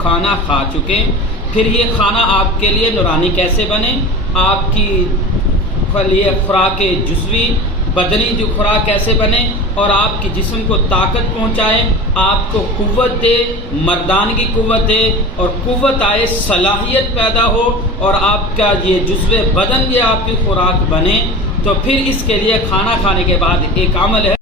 کھانا کھا چکے، پھر یہ کھانا آپ کے لیے نورانی کیسے بنے، آپ کی لیے خوراک جزوی بدنی جو خوراک کیسے بنے اور آپ کے جسم کو طاقت پہنچائے، آپ کو قوت دے، مردانگی قوت دے اور قوت آئے، صلاحیت پیدا ہو اور آپ کا یہ جزو بدن یہ آپ کی خوراک بنے، تو پھر اس کے لیے کھانا کھانے کے بعد ایک عمل ہے۔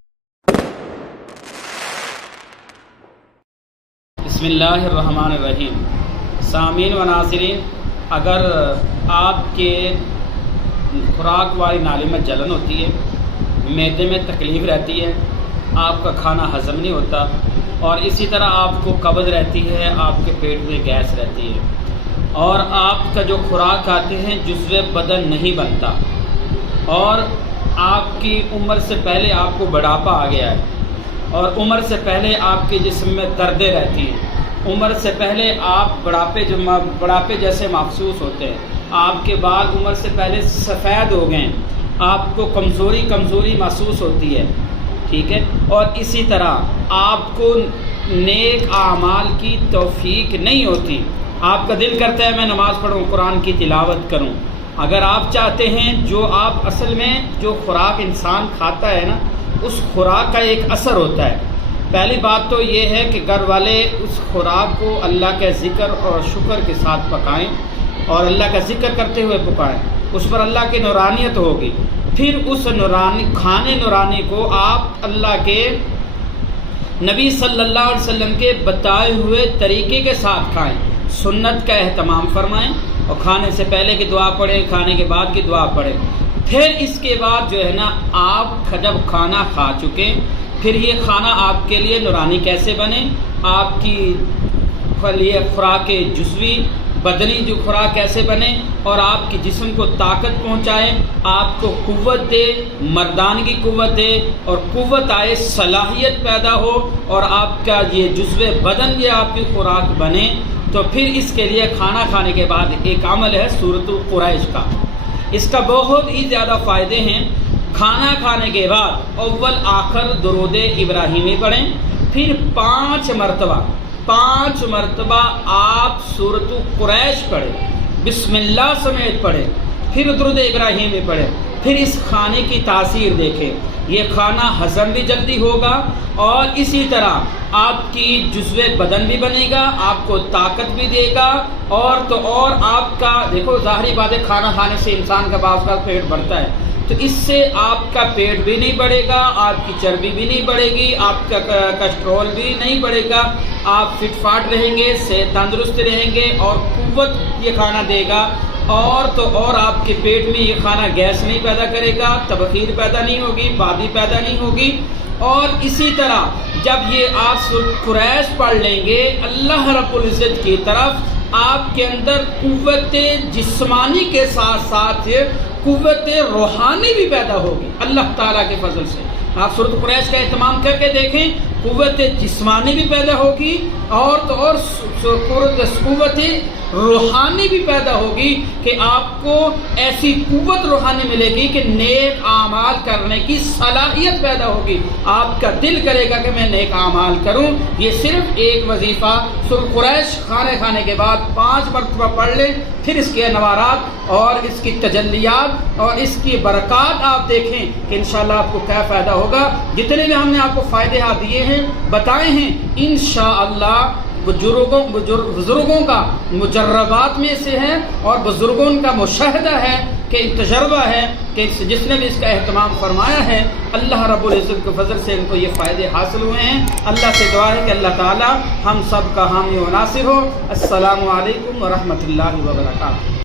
بسم اللہ الرحمن الرحیم۔ سامعین و ناظرین، اگر آپ کے خوراک والی نالی میں جلن ہوتی ہے، معدے میں تکلیف رہتی ہے، آپ کا کھانا ہضم نہیں ہوتا اور اسی طرح آپ کو قبض رہتی ہے، آپ کے پیٹ میں گیس رہتی ہے اور آپ کا جو خوراک کھاتے ہیں جزو بدن نہیں بنتا اور آپ کی عمر سے پہلے آپ کو بڑھاپا آ گیا ہے اور عمر سے پہلے آپ کے جسم میں دردیں رہتی ہیں، عمر سے پہلے آپ بڑھاپے جیسے محسوس ہوتے ہیں، آپ کے بال عمر سے پہلے سفید ہو گئے، آپ کو کمزوری محسوس ہوتی ہے، ٹھیک ہے، اور اسی طرح آپ کو نیک اعمال کی توفیق نہیں ہوتی، آپ کا دل کرتا ہے میں نماز پڑھوں، قرآن کی تلاوت کروں۔ اگر آپ چاہتے ہیں جو آپ اصل میں جو خوراک انسان کھاتا ہے نا، اس خوراک کا ایک اثر ہوتا ہے۔ پہلی بات تو یہ ہے کہ گھر والے اس خوراک کو اللہ کے ذکر اور شکر کے ساتھ پکائیں اور اللہ کا ذکر کرتے ہوئے پکائیں، اس پر اللہ کی نورانیت ہوگی۔ پھر اس کھانے نورانی کو آپ اللہ کے نبی صلی اللہ علیہ وسلم کے بتائے ہوئے طریقے کے ساتھ کھائیں، سنت کا اہتمام فرمائیں اور کھانے سے پہلے کی دعا پڑھیں، کھانے کے بعد کی دعا پڑھیں۔ پھر اس کے بعد جو ہے نا، آپ جب کھانا کھا چکے، پھر یہ کھانا آپ کے لیے نورانی کیسے بنے، آپ کی لیے خوراک جزوی بدنی جو خوراک کیسے بنے اور آپ کے جسم کو طاقت پہنچائے، آپ کو قوت دے، مردانگی قوت دے اور قوت آئے، صلاحیت پیدا ہو اور آپ کا یہ جزو بدن یہ آپ کی خوراک بنے، تو پھر اس کے لیے کھانا کھانے کے بعد ایک عمل ہے سورۃ قریش کا۔ اس کا بہت ہی زیادہ فائدے ہیں۔ کھانا کھانے کے بعد اول آخر درود ابراہیمی پڑھیں، پھر 5 مرتبہ آپ سورۃ قریش پڑھیں، بسم اللہ سمیت پڑھیں، پھر درود ابراہیمی پڑھیں، پھر اس کھانے کی تاثیر دیکھیں۔ یہ کھانا ہضم بھی جلدی ہوگا اور اسی طرح آپ کی جزو بدن بھی بنے گا، آپ کو طاقت بھی دے گا اور آپ کا دیکھو ظاہری بات ہے، کھانا کھانے سے انسان کا بعض اوقات پیٹ بڑھتا ہے، تو اس سے آپ کا پیٹ بھی نہیں بڑھے گا، آپ کی چربی بھی نہیں بڑھے گی، آپ کا کولسٹرول بھی نہیں بڑھے گا، آپ فٹ فاٹ رہیں گے، صحت تندرست رہیں گے اور قوت یہ کھانا دے گا اور آپ کے پیٹ میں یہ کھانا گیس نہیں پیدا کرے گا، تبخیر پیدا نہیں ہوگی، بادی پیدا نہیں ہوگی۔ اور اسی طرح جب یہ آپ سورۃ قریش پڑھ لیں گے، اللہ رب العزت کی طرف آپ کے اندر قوت جسمانی کے ساتھ ساتھ قوت روحانی بھی پیدا ہوگی اللہ تعالیٰ کے فضل سے۔ آپ سورۃ قریش کا اہتمام کر کے دیکھیں، قوت جسمانی بھی پیدا ہوگی اور قوت روحانی بھی پیدا ہوگی کہ آپ کو ایسی قوت روحانی ملے گی کہ نیک اعمال کرنے کی صلاحیت پیدا ہوگی، آپ کا دل کرے گا کہ میں نیک اعمال کروں۔ یہ صرف ایک وظیفہ سورۃ قریش کھانے کھانے کے بعد 5 مرتبہ پڑھ لیں، پھر اس کے انوارات اور اس کی تجلیات اور اس کی برکات آپ دیکھیں کہ انشاءاللہ آپ کو کیا فائدہ ہوگا۔ جتنے بھی ہم نے آپ کو فائدے دیے ہیں بتائے ہیں، انشاءاللہ بزرگوں کا مجربات میں سے ہے اور بزرگوں کا مشاہدہ ہے کہ تجربہ ہے کہ جس نے بھی اس کا اہتمام فرمایا ہے، اللہ رب العزت کے فضل سے ان کو یہ فائدے حاصل ہوئے ہیں۔ اللہ سے دعا ہے کہ اللہ تعالی ہم سب کا حامی و ناصر ہو۔ السلام علیکم ورحمۃ اللہ وبرکاتہ۔